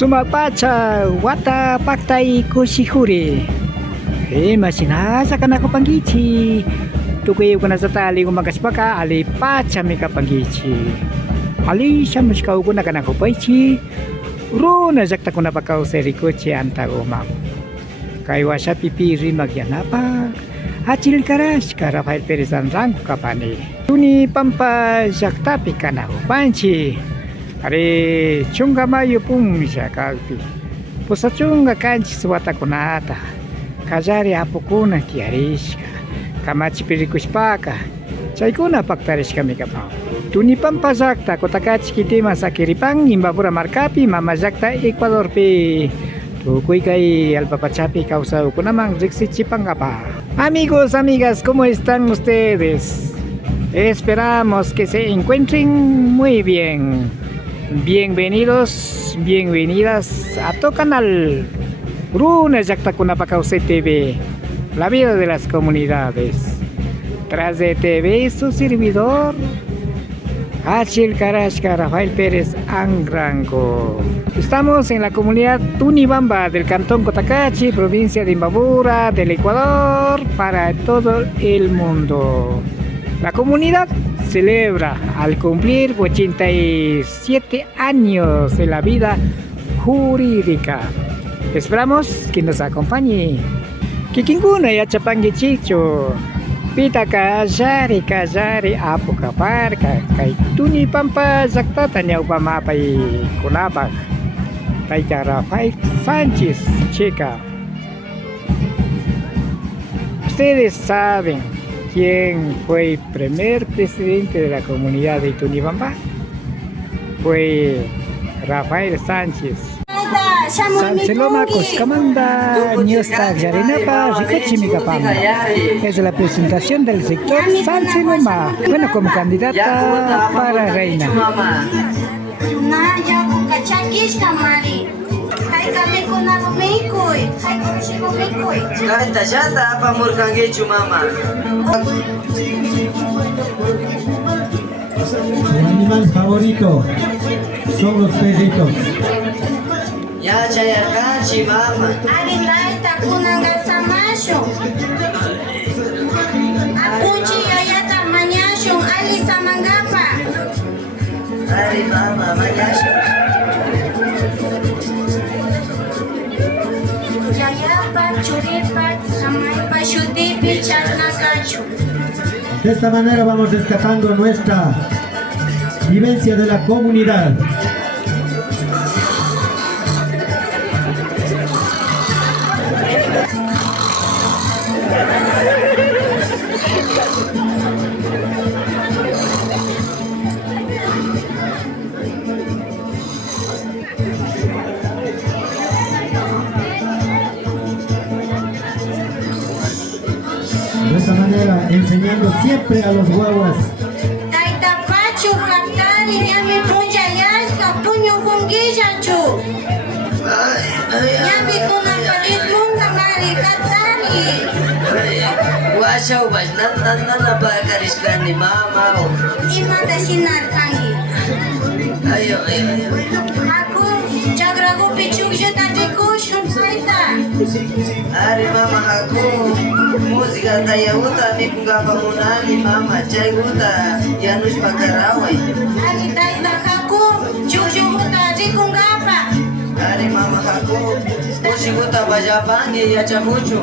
Sumapacha wata paktay kushihuri. Masinasa ka na ko panggichi. Tukayo ko na sa tali ko magaspaka ali pacha mi ka panggichi. Ali siya maskau ko na ka na ko paichi. Runa jakta ko na pakaw seri ko chi anta umam. Kaywa siya pipiri magyanapak. Hachil karas ka Rafael Perez Anrang kapani. Tuni pampa jakta pikana ko panchi. Are chunga mayo pung siya kalpi. Pusa chunga kanchi suwata kunata. Kajari apukuna tiarishka. Kamachi pirikushpaka. Chaykuna paktarishka mikapao. Tuni pampasakta kotakachi kitima sakiripang imbabura markapi mamajakta Ecuador pe. Tukuy kay alpapachapi causa kunamang rixichipangapa. Amigos, amigas, ¿cómo están ustedes? Esperamos que se encuentren muy bien. Bienvenidos, bienvenidas a tu canal Runa Yakta Kunapakause TV, la vida de las comunidades. Tras de TV, su servidor Hachil Karashka Rafael Pérez Angrango. Estamos en la comunidad Tunibamba del cantón Cotacachi, provincia de Imbabura, del Ecuador, para todo el mundo. La comunidad celebra al cumplir 87 años de la vida jurídica. Esperamos que nos acompañe. Kikinguna ya chapangi chicho. Pita kajari apuka parka. Kay tuni pampa zaktata niya upamapay kunabak. Taita Rafael Sánchez, chica. Ustedes saben ¿quién fue el primer presidente de la comunidad de Tunibamba? Fue Rafael Sánchez. Sanseloma Coscamanda, Niosta Yarinapa, Ricochimicapama. Es la presentación del sector Sanseloma. Bueno, como candidata para reina. Canta chata apa murkangechu mama. Mi animal favorito son los perritos. Ya chaya kachi mama. Ali laita kunanga samasho. Apuchi yayata manyasho ali samangapa. Ari mama manyasho. Yayapa churipa samaipa shutipi chasnakachu. De esta manera vamos rescatando nuestra vivencia de la comunidad. De esta manera, enseñando siempre a los guaguas. Taita pachu kaptari nyami punja yashka punyo kungishachu. Nyami kuna palis munga mari katari. Washa ubas nana pa kariskani mama. Imata sinar kangi. Ayo. Aku chagrago pichukjo tatikushun saita. Ari mama aku música taya uta mi kungapa munani mama chay uta yanush pakaraway. Ali taita kaku chukjo huta rikungapa. Ari mama aku ushi uta bajapangi ya chamuchu.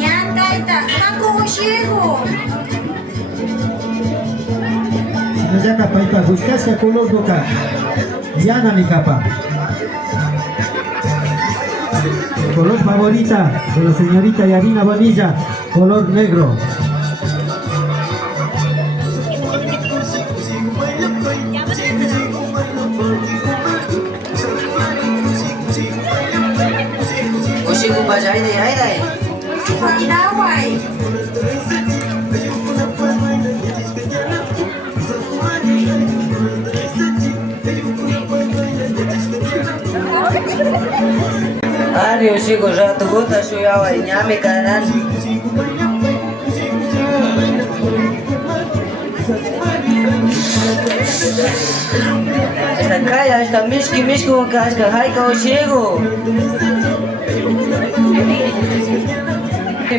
Nyan taita kaku ushigo. Ya capa y para buscarse a color boca. Yana mi capa. Color favorita de la señorita Yarina Bonilla, color negro. Ushi kubajay de ay. Pagilaway. Ari ushi kujatu guta shuyawa nyami karan. Hasta kaya, hasta mishki hasta haika oshigo.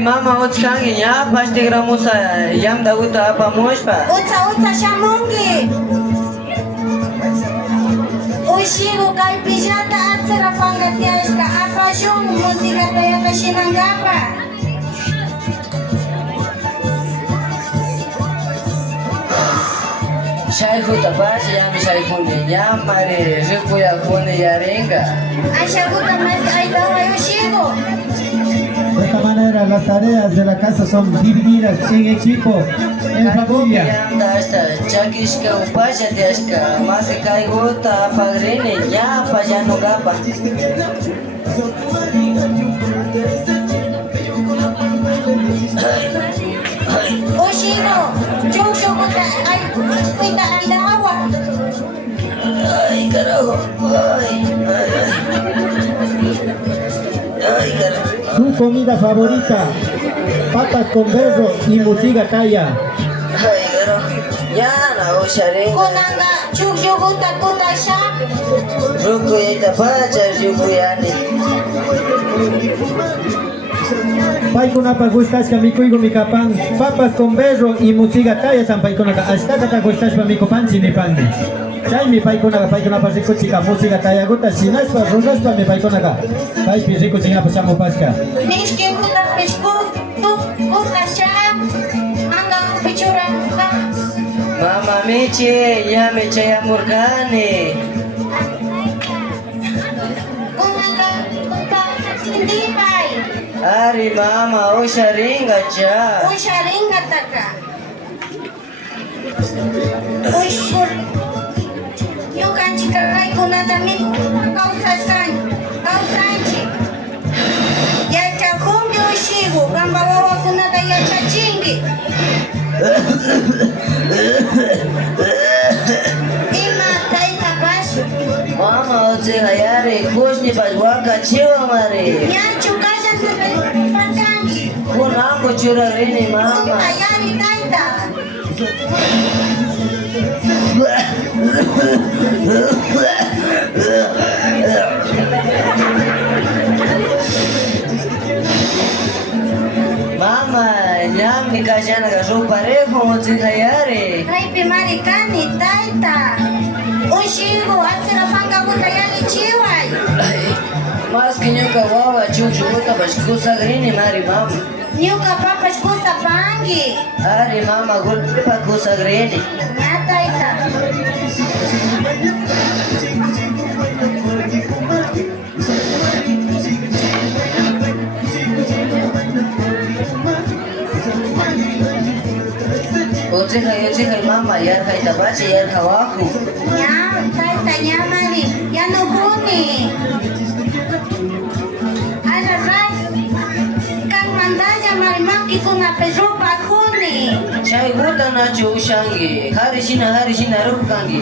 Mama otskangi nya pasti gramusa yam daguta apa moshpa. Uta shamungi. Ushigo kay pijata at sarapanga tiyaska apashong musika tayo kashinangapa. Shaihuta basi yam shaikuni nyam mari rikuya kuni yaringa. Ashaguta mas ay dawa Ushigo. De esta manera las tareas de la casa son divididas en equipo, en familia. Yam hasta chakishka upasha tiashka masi kaiguta pagrini nya pajano gapa. Ushigo, chukshuguta ay kuita ang dawa. Ay carajo, ay carajo. Su comida favorita, papas con berro y musiga talla. Ay carajo, ya na usharinga. Kunanga chukshuguta kuta siya. Ruku ita pacha ruku yani. Pai con apa gustas que mi cuigo mi capan, papas con berro y musiga talla tan pai con acá, hasta que te gustas para mi copan sin mi pan. Chay mi pai con apa rico chica musiga talla gusta, sinas para rosas para mi pai con acá. Pai pi rico chica pasamos pasca. Nishke kuta pishku tu kuta siya. Anga kupichura ka. Mama Michi, ya me chaya murkani. Kunanga kuta hindi pai. Ari mama usharinga cha. Usharinga taka. Ushur. Yung kanji karay kunanda mi kausanchi. Yacha kumbi Ushigo kamba wawa kunanda yacha chingi. Ima taita basu. Mama uze hayari kushni bajwaka chiwa mari. Nyanchu kasha pakangi. Kunambo chura rini mama. Ayani taita. Mama, nyam nikashana kashu parejo uze hayari. Raipi marikani taita. Ushigo atsira panga kuta yali chiwai. Mas kinyuka wawa chuchu kuta bashkusa grini mari mama. Nyuka papa shkusa pangi. Ari mama gulpa kusa grini. Nya taita. Uze hay mama yar hay tabachi yar hawaku. Nya taita nya mari. Yano huni. Ala rai. Kang mandanya mari maki kuna pejupa huni. Chai guta na chushangi. Harishina rukangi.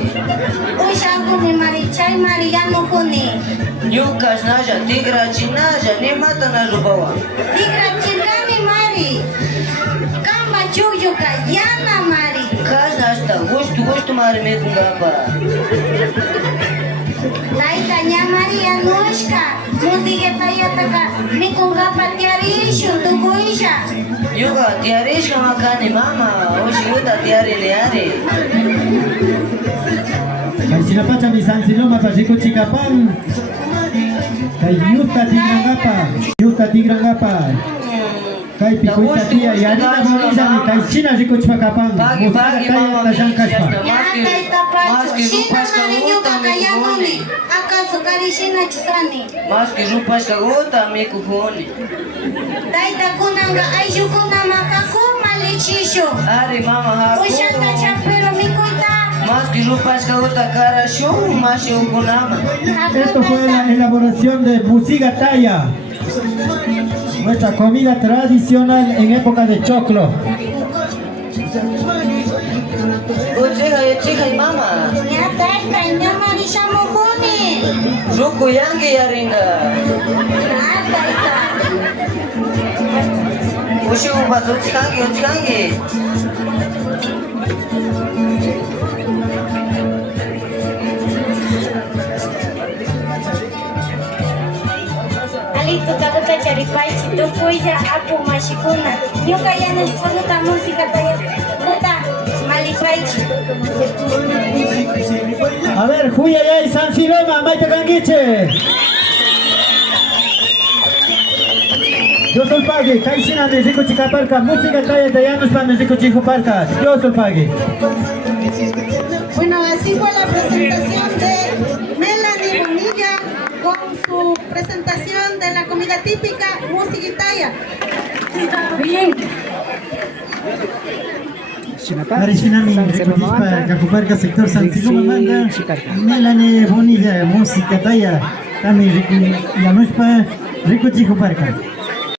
Ushangu ni mari chai mari yano huni. Nyukas naja tigra chinaja ni mata na rubawa. Tigra chingani mari. Kamba chujuka yana mari. Kas hasta gusto mari me kungapa. Taita nya mari Anushka. Musike tayataka mikungapa tiarishu tukuisha. Yuka tiarishka makani mama. Oshi guta tiari leare. Kay sinapacha mi sansiloma pa rico chica pan. Kay yusta tigrangapa. Kay pikuita tia yarina bonisa mi kay china rico chpakapan. Pagi Musiga mama talla tashankashpa. Ya taita pachu. Shina mari nyuka kayamuni. Akasu karishina chukani. Maski rupashka guta me kufoni. Taita kunanga aishu kuna makaku malichisho. Ari mama haku. Ushanga chapero mikuita. Maski rupashka guta karashu mashi ukunama. Esto fue la elaboración de musiga talla, nuestra comida tradicional en época de choclo. Uche hay mama. Ya taita nya mari shamuhuni. Ruku yangi yaringa. Ya taita. Ushi upas uchikangi. Ñuka charipaychi tukuylla apu mashikuna. Ñuka yanushpanuta música tallamuta malipaychi. A ver, Huyayay San Siloma, Maite Canguiche. Yo soy Pagui, Kaishina de Rico Chicaparca, música talla de Llanos para Rico Chicaparca. Yo soy Pagui. Bueno, así fue la presentación de Melanie Bonilla con su presentación de la comida típica música y talla. Bien. Marishinami, Rico Chispa, Cacuparca, sector San Siloma, manda. Melanie Bonilla, música talla. También Rico Llanos para Rico Chicaparca.